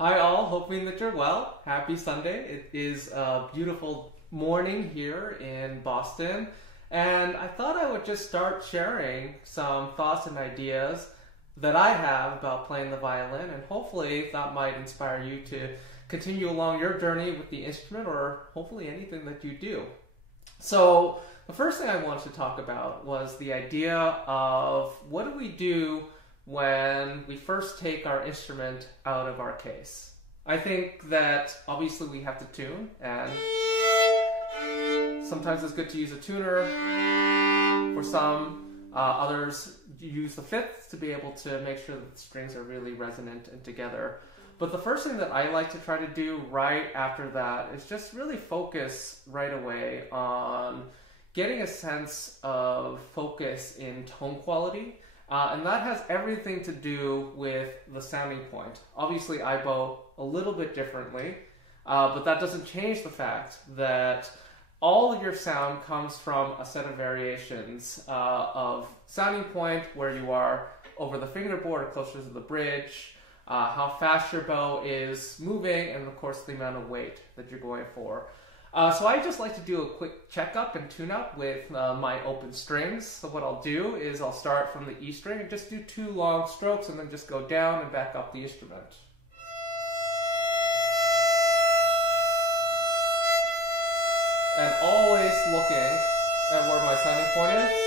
Hi all, hoping that you're well. Happy Sunday. It is a beautiful morning here in Boston, and I thought I would just start sharing some thoughts and ideas that I have about playing the violin, and hopefully that might inspire you to continue along your journey with the instrument or hopefully anything that you do. So, the first thing I wanted to talk about was the idea of what do we do when we first take our instrument out of our case. I think that obviously we have to tune, and sometimes it's good to use a tuner. For some, others use the fifths to be able to make sure that the strings are really resonant and together. But the first thing that I like to try to do right after that is just really focus right away on getting a sense of focus in tone quality. And that has everything to do with the sounding point. Obviously, I bow a little bit differently, but that doesn't change the fact that all of your sound comes from a set of variations of sounding point, where you are over the fingerboard or closer to the bridge, how fast your bow is moving, and of course the amount of weight that you're going for. So I just like to do a quick checkup and tune-up with my open strings. So what I'll do is I'll start from the E string and just do 2 long strokes and then just go down and back up the instrument. And always looking at where my sounding point is.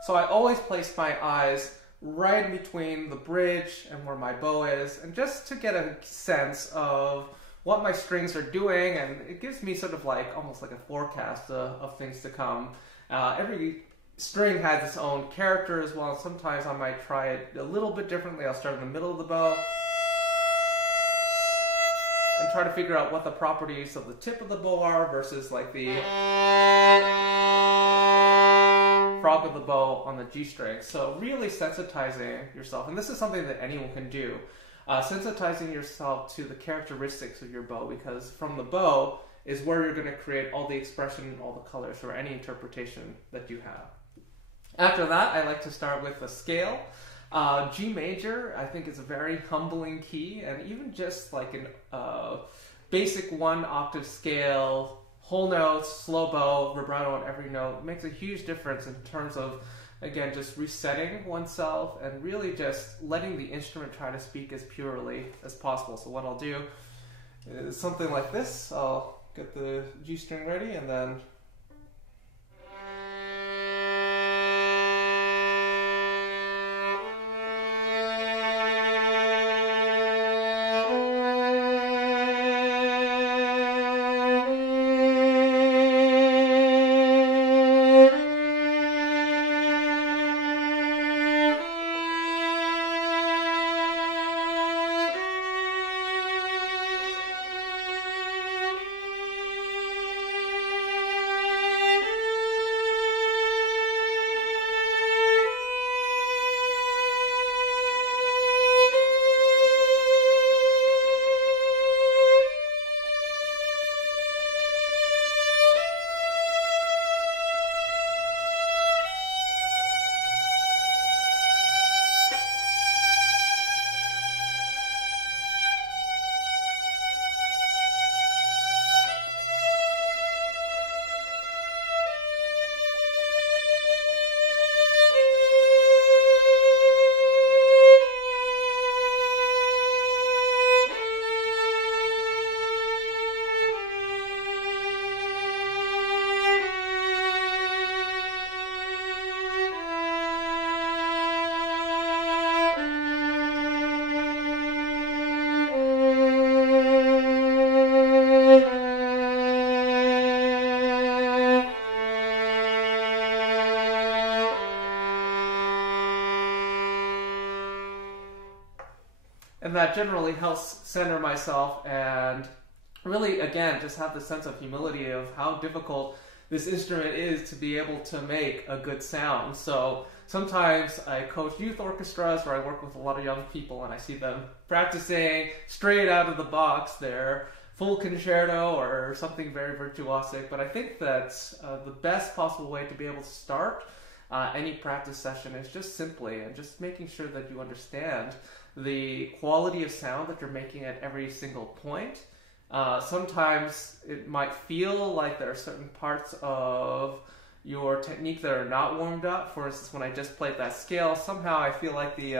So I always place my eyes right in between the bridge and where my bow is, and just to get a sense of what my strings are doing, and it gives me sort of like almost like a forecast of things to come. Every string has its own character as well. Sometimes I might try it a little bit differently. I'll start in the middle of the bow and try to figure out what the properties of the tip of the bow are versus like the frog of the bow on the G string. So really sensitizing yourself, and this is something that anyone can do, sensitizing yourself to the characteristics of your bow, because from the bow is where you're going to create all the expression and all the colors for any interpretation that you have. After that, I like to start with a scale. G major, I think, is a very humbling key, and even just like a basic 1 octave scale, whole notes, slow bow, vibrato on every note makes a huge difference in terms of, again, just resetting oneself and really just letting the instrument try to speak as purely as possible. So what I'll do is something like this. I'll get the G string ready and then And that generally helps center myself and really, again, just have the sense of humility of how difficult this instrument is to be able to make a good sound. So sometimes I coach youth orchestras where I work with a lot of young people and I see them practicing straight out of the box their full concerto or something very virtuosic. But I think that the best possible way to be able to start any practice session is just simply and just making sure that you understand the quality of sound that you're making at every single point. Sometimes it might feel like there are certain parts of your technique that are not warmed up. For instance, when I just played that scale, somehow I feel like the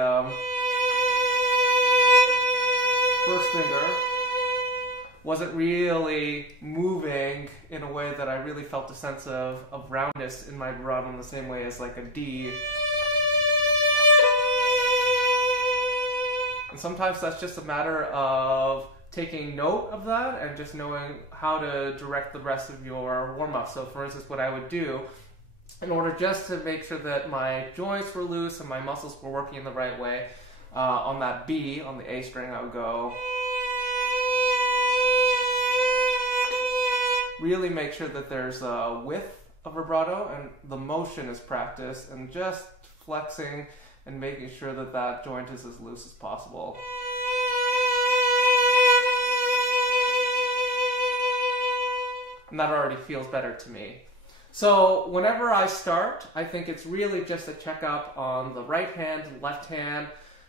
first finger wasn't really moving in a way that I really felt a sense of roundness in my vibrato in the same way as like a D. And sometimes that's just a matter of taking note of that and just knowing how to direct the rest of your warm-up. So for instance, what I would do in order just to make sure that my joints were loose and my muscles were working in the right way, on that B, on the A string, I would go. Really make sure that there's a width of vibrato and the motion is practiced, and just flexing and making sure that that joint is as loose as possible. And that already feels better to me. So whenever I start, I think it's really just a checkup on the right hand and left hand,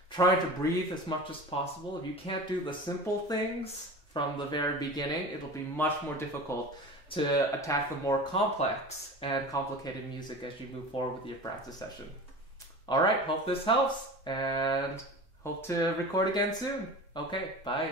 trying to breathe as much as possible. If you can't do the simple things from the very beginning, it'll be much more difficult to attack the more complex and complicated music as you move forward with your practice session. All right, hope this helps, and hope to record again soon. Okay, bye.